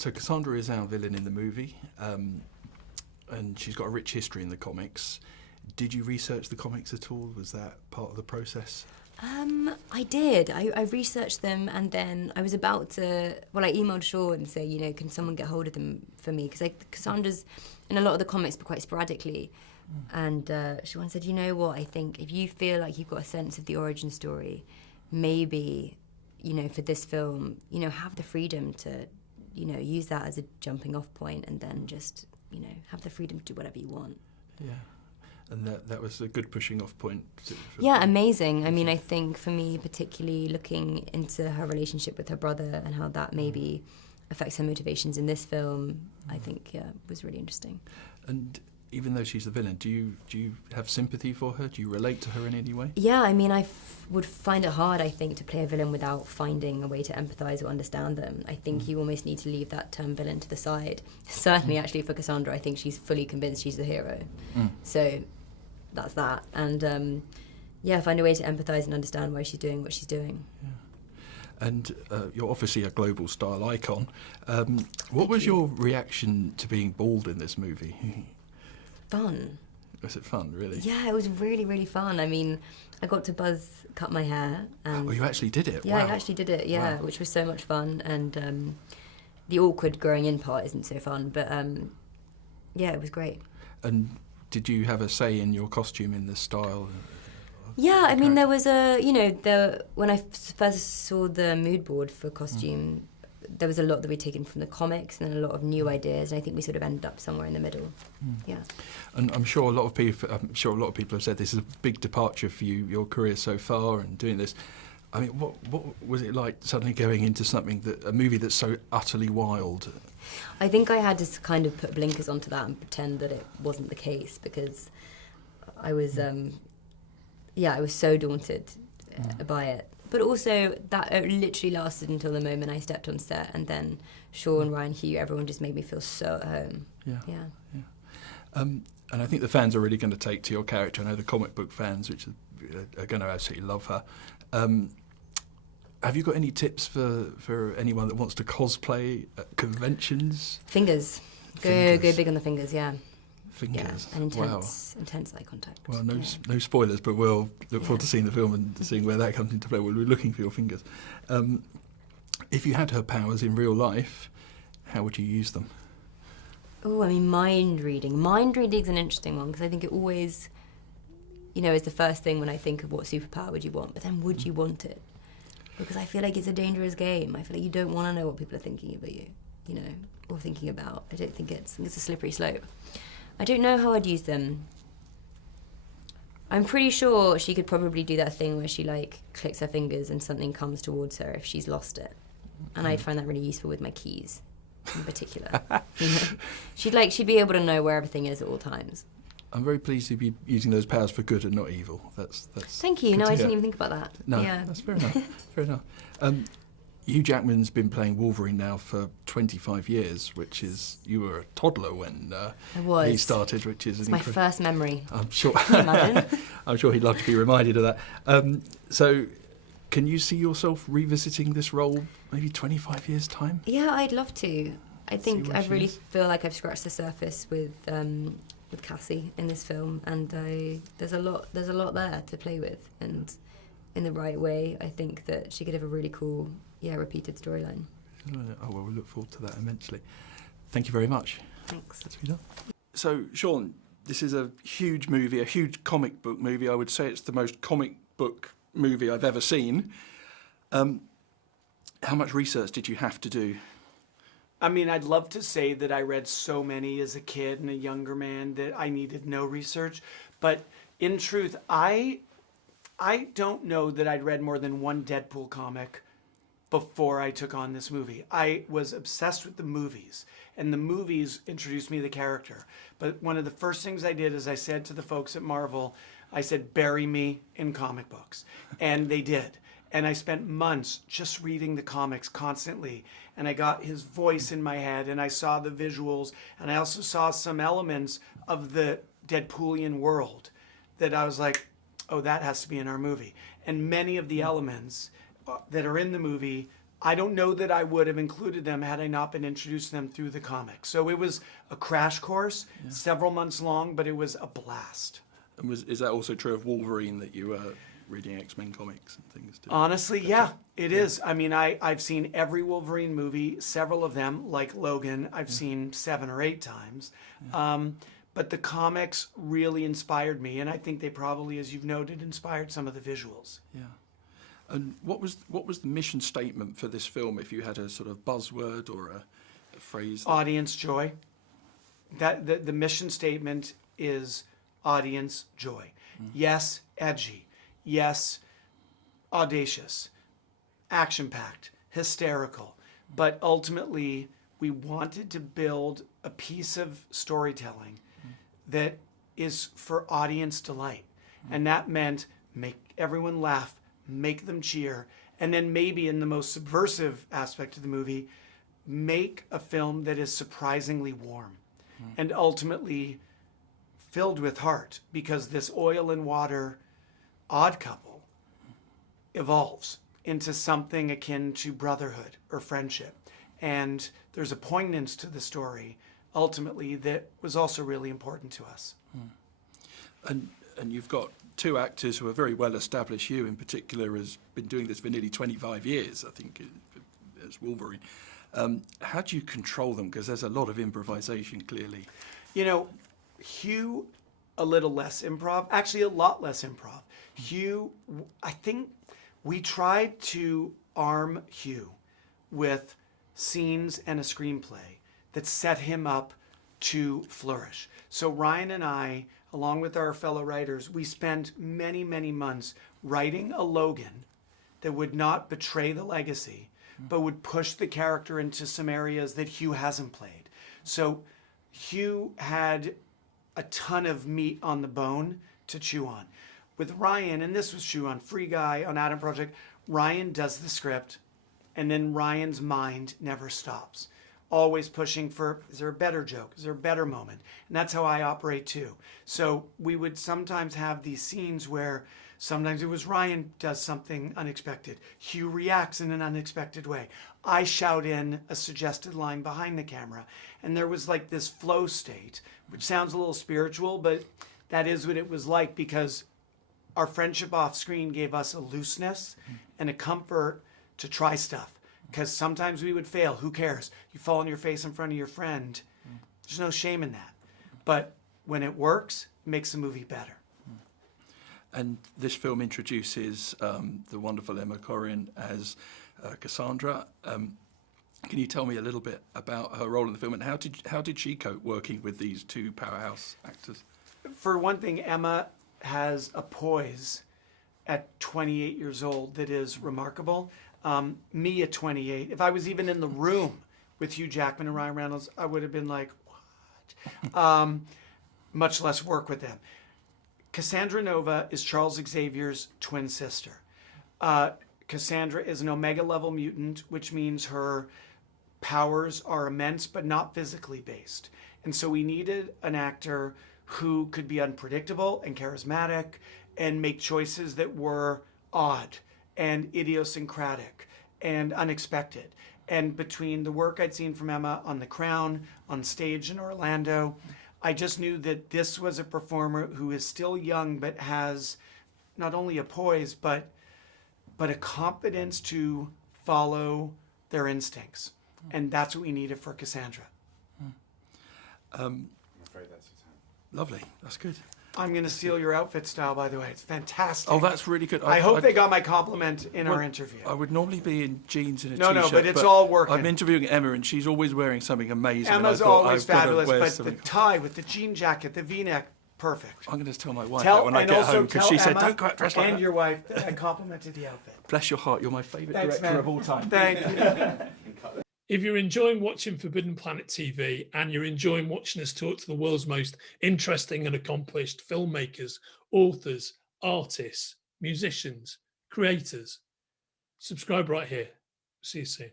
So Cassandra is our villain in the movie, and she's got a rich history in the comics. Did you research the comics at all? Was that part of the process? I did. I researched them, and then I was about to... Well, I emailed Shawn and say, you know, can someone get hold of them for me? Because Cassandra's in a lot of the comics, but quite sporadically. And Shawn said, you know what, I think if you feel like you've got a sense of the origin story, maybe, you know, for this film, you know, have the freedom to, you know, use that as a jumping off point and then just, you know, have the freedom to do whatever you want. Yeah. And that was a good pushing off point. Yeah, amazing. I mean, I think for me, particularly looking into her relationship with her brother and how that maybe affects her motivations in this film, I think, yeah, was really interesting. And even though she's the villain, do you have sympathy for her? Do you relate to her in any way? Yeah, I mean, would find it hard, I think, to play a villain without finding a way to empathise or understand them. I think you almost need to leave that term villain to the side. Certainly, actually, for Cassandra, I think she's fully convinced she's the hero. So that's that. And yeah, find a way to empathise and understand why she's doing what she's doing. Yeah. And you're obviously a global style icon. What was your reaction to being bald in this movie? Fun. Was it fun, really? Yeah, it was really, really fun. I mean, I got to cut my hair. And oh, you actually did it? Yeah, wow. I actually did it, yeah, wow. Which was so much fun. And the awkward growing in part isn't so fun, but yeah, it was great. And did you have a say in your costume, in the style? Yeah, I mean, there was when I first saw the mood board for costume, there was a lot that we'd taken from the comics and then a lot of new ideas, and I think we sort of ended up somewhere in the middle. Yeah. And I'm sure a lot of people have said this is a big departure for you, your career so far, and doing this. I mean, what was it like suddenly going into a movie that's so utterly wild? I think I had to kind of put blinkers onto that and pretend that it wasn't the case, because I was, I was so daunted by it. But also, that literally lasted until the moment I stepped on set, and then Shawn, Ryan, Hugh, everyone just made me feel so at home. Yeah. And I think the fans are really going to take to your character. I know the comic book fans, which are going to absolutely love her. Have you got any tips for anyone that wants to cosplay at conventions? Fingers. Go big on the fingers, yeah. Fingers. Yeah, and intense eye contact. Well, no spoilers, but we'll look forward to seeing the film and seeing where that comes into play. We'll be looking for your fingers. If you had her powers in real life, how would you use them? Oh, I mean, mind reading. Mind reading is an interesting one, because I think it always, you know, is the first thing when I think of what superpower would you want, but then would you want it? Because I feel like it's a dangerous game. I feel like you don't want to know what people are thinking about you know, or thinking about. I think it's a slippery slope. I don't know how I'd use them. I'm pretty sure she could probably do that thing where she, like, clicks her fingers and something comes towards her if she's lost it. And I'd find that really useful with my keys, in particular. You know? She'd be able to know where everything is at all times. I'm very pleased to be using those powers for good and not evil. That's Thank you. No, I didn't even think about that. No, yeah. That's fair enough. Fair enough. Hugh Jackman's been playing Wolverine now for 25 years, which is, you were a toddler when he started, which is my first memory. I'm sure. Can you imagine? I'm sure he'd love to be reminded of that. So, can you see yourself revisiting this role maybe 25 years' time? Yeah, I'd love to. I think I really feel like I've scratched the surface with Cassie in this film, and there's a lot there to play with, and in the right way, I think that she could have a really cool, repeated storyline. Oh, well, we look forward to that immensely. Thank you very much. Thanks. That's been done. So, Shawn, this is a huge movie, a huge comic book movie. I would say it's the most comic book movie I've ever seen. How much research did you have to do? I mean, I'd love to say that I read so many as a kid and a younger man that I needed no research. But in truth, I don't know that I'd read more than one Deadpool comic before I took on this movie. I was obsessed with the movies, and the movies introduced me to the character. But one of the first things I did is I said to the folks at Marvel, I said, bury me in comic books. And they did. And I spent months just reading the comics constantly. And I got his voice in my head, and I saw the visuals, and I also saw some elements of the Deadpoolian world that I was like, oh, that has to be in our movie. And many of the elements that are in the movie I don't know that I would have included them had I not been introduced to them through the comics. So it was a crash course, several months long, but it was a blast. And is that also true of Wolverine, that you were reading X-Men comics and things too? Honestly, yeah, it is. I mean, I've seen every Wolverine movie, several of them, like Logan, I've seen 7 or 8 times. But the comics really inspired me, and I think they probably, as you've noted, inspired some of the visuals. Yeah. And what was the mission statement for this film, if you had a sort of buzzword or a phrase? Audience joy. That the mission statement is audience joy. Yes, edgy. Yes, audacious. Action-packed. Hysterical. But ultimately, we wanted to build a piece of storytelling that is for audience delight. And that meant make everyone laugh, make them cheer, and then maybe in the most subversive aspect of the movie, make a film that is surprisingly warm and ultimately filled with heart, because this oil and water odd couple evolves into something akin to brotherhood or friendship. And there's a poignance to the story ultimately that was also really important to us. And you've got 2 actors who are very well established. You in particular has been doing this for nearly 25 years, I think, as Wolverine. How do you control them? Because there's a lot of improvisation, clearly. You know, Hugh, a little less improv, actually a lot less improv. Hugh, I think we tried to arm Hugh with scenes and a screenplay that set him up to flourish. So Ryan and I, along with our fellow writers, we spent many, many months writing a Logan that would not betray the legacy, but would push the character into some areas that Hugh hasn't played. So Hugh had a ton of meat on the bone to chew on. With Ryan, and this was true on Free Guy, on Adam Project, Ryan does the script, and then Ryan's mind never stops. Always pushing for, is there a better joke? Is there a better moment? And that's how I operate too. So we would sometimes have these scenes where sometimes it was Ryan does something unexpected. Hugh reacts in an unexpected way. I shout in a suggested line behind the camera. And there was like this flow state, which sounds a little spiritual, but that is what it was like, because our friendship off screen gave us a looseness and a comfort to try stuff. Because sometimes we would fail. Who cares? You fall on your face in front of your friend. There's no shame in that. But when it works, it makes the movie better. And this film introduces the wonderful Emma Corrin as Cassandra. Can you tell me a little bit about her role in the film, and how did she cope working with these 2 powerhouse actors? For one thing, Emma has a poise at 28 years old that is remarkable. Me at 28, if I was even in the room with Hugh Jackman and Ryan Reynolds, I would have been like, what? Much less work with them. Cassandra Nova is Charles Xavier's twin sister. Cassandra is an Omega level mutant, which means her powers are immense but not physically based. And so we needed an actor who could be unpredictable and charismatic and make choices that were odd and idiosyncratic and unexpected. And between the work I'd seen from Emma on The Crown, on stage in Orlando, I just knew that this was a performer who is still young but has not only a poise but a confidence to follow their instincts. And that's what we needed for Cassandra. I'm afraid that's your time. Lovely, that's good. I'm going to steal your outfit style, by the way. It's fantastic. Oh, that's really good. I hope they got my compliment in our interview. I would normally be in jeans and a No, t-shirt. but it's all working. I'm interviewing Emma, and she's always wearing something amazing. Emma's and I thought, always I've got to fabulous, wear but something. the tie with the jean jacket, the V-neck, perfect. I'm going to tell my wife Tell that when I and get also home, because tell she said, Emma "Don't go out dressed like and that." your wife that I complimented the outfit. Bless your heart, you're my favourite Thanks, director man. of all time. Thank you. If you're enjoying watching Forbidden Planet TV and you're enjoying watching us talk to the world's most interesting and accomplished filmmakers, authors, artists, musicians, creators, subscribe right here. See you soon.